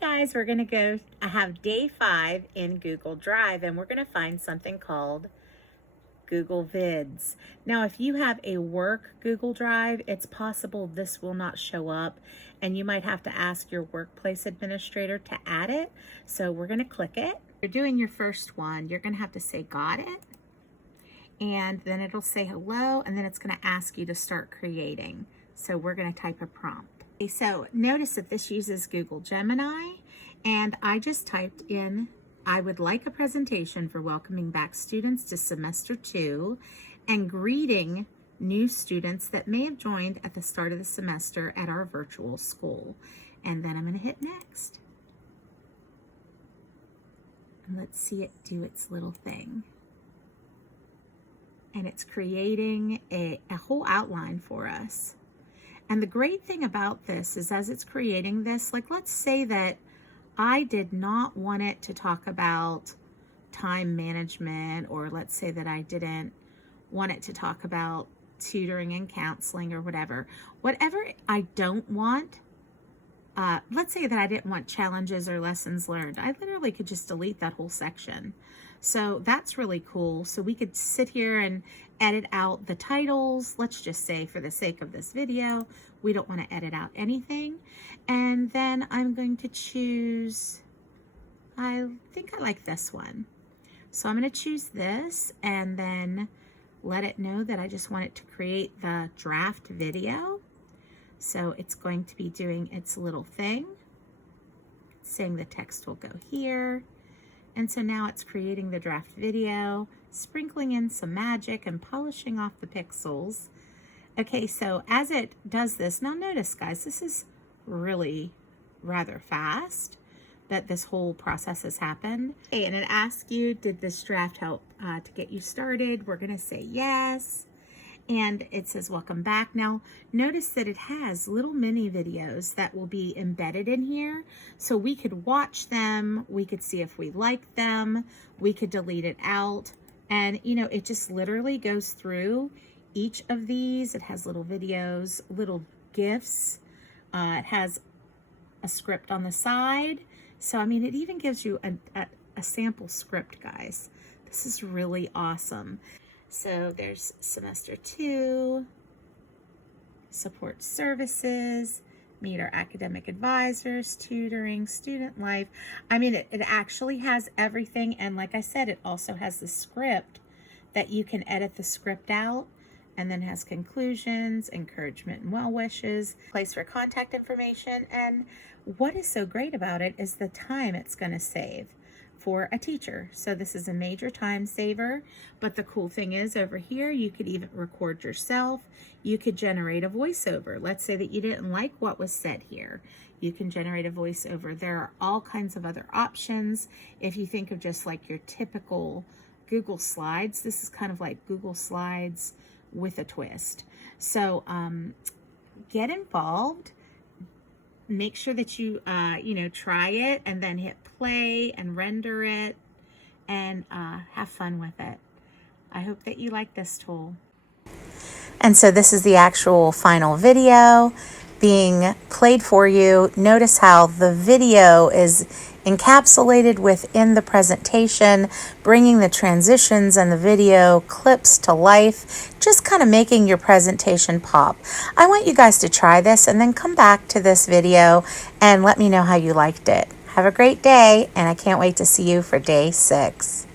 Guys, we're going to I have day 5 in Google Drive, and we're going to find something called Google Vids. Now, if you have a work Google Drive, it's possible this will not show up, and you might have to ask your workplace administrator to add it. So we're going to click it. You're doing your first one. You're going to have to say, got it. And then it'll say hello, and then it's going to ask you to start creating. So we're going to type a prompt. Okay, so notice that this uses Google Gemini, and I just typed in, I would like a presentation for welcoming back students to semester 2 and greeting new students that may have joined at the start of the semester at our virtual school. And then I'm going to hit next. And let's see it do its little thing. And it's creating a whole outline for us. And the great thing about this is as it's creating this, like let's say that I did not want it to talk about time management, or let's say that I didn't want it to talk about tutoring and counseling or whatever. Whatever I don't want, let's say that I didn't want challenges or lessons learned. I literally could just delete that whole section. So that's really cool. So we could sit here and edit out the titles. Let's just say for the sake of this video, we don't want to edit out anything. And then I'm going to choose, I think I like this one. So I'm going to choose this and then let it know that I just want it to create the draft video. So it's going to be doing its little thing, saying the text will go here. And so now it's creating the draft video, sprinkling in some magic and polishing off the pixels. Okay, so as it does this, now notice guys, this is really rather fast that this whole process has happened. Okay, and it asks you, did this draft help to get you started? We're gonna say yes. And it says, welcome back. Now, notice that it has little mini videos that will be embedded in here. So we could watch them. We could see if we like them. We could delete it out. And, you know, it just literally goes through each of these. It has little videos, little GIFs. It has a script on the side. So, I mean, it even gives you a sample script, guys. This is really awesome. So there's semester 2, support services, meet our academic advisors, tutoring, student life. I mean, it actually has everything. And like I said, it also has the script that you can edit the script out, and then has conclusions, encouragement and well wishes, place for contact information. And what is so great about it is the time it's going to save for a teacher. So this is a major time saver. But the cool thing is over here, you could even record yourself. You could generate a voiceover. Let's say that you didn't like what was said here. You can generate a voiceover. There are all kinds of other options. If you think of just like your typical Google Slides, this is kind of like Google Slides with a twist. So get involved. Make sure that you, try it and then hit play and render it and have fun with it. I hope that you like this tool. And so this is the actual final video being played for you. Notice how the video is encapsulated within the presentation, bringing the transitions and the video clips to life, just kind of making your presentation pop. I want you guys to try this and then come back to this video and let me know how you liked it. Have a great day, and I can't wait to see you for day 6.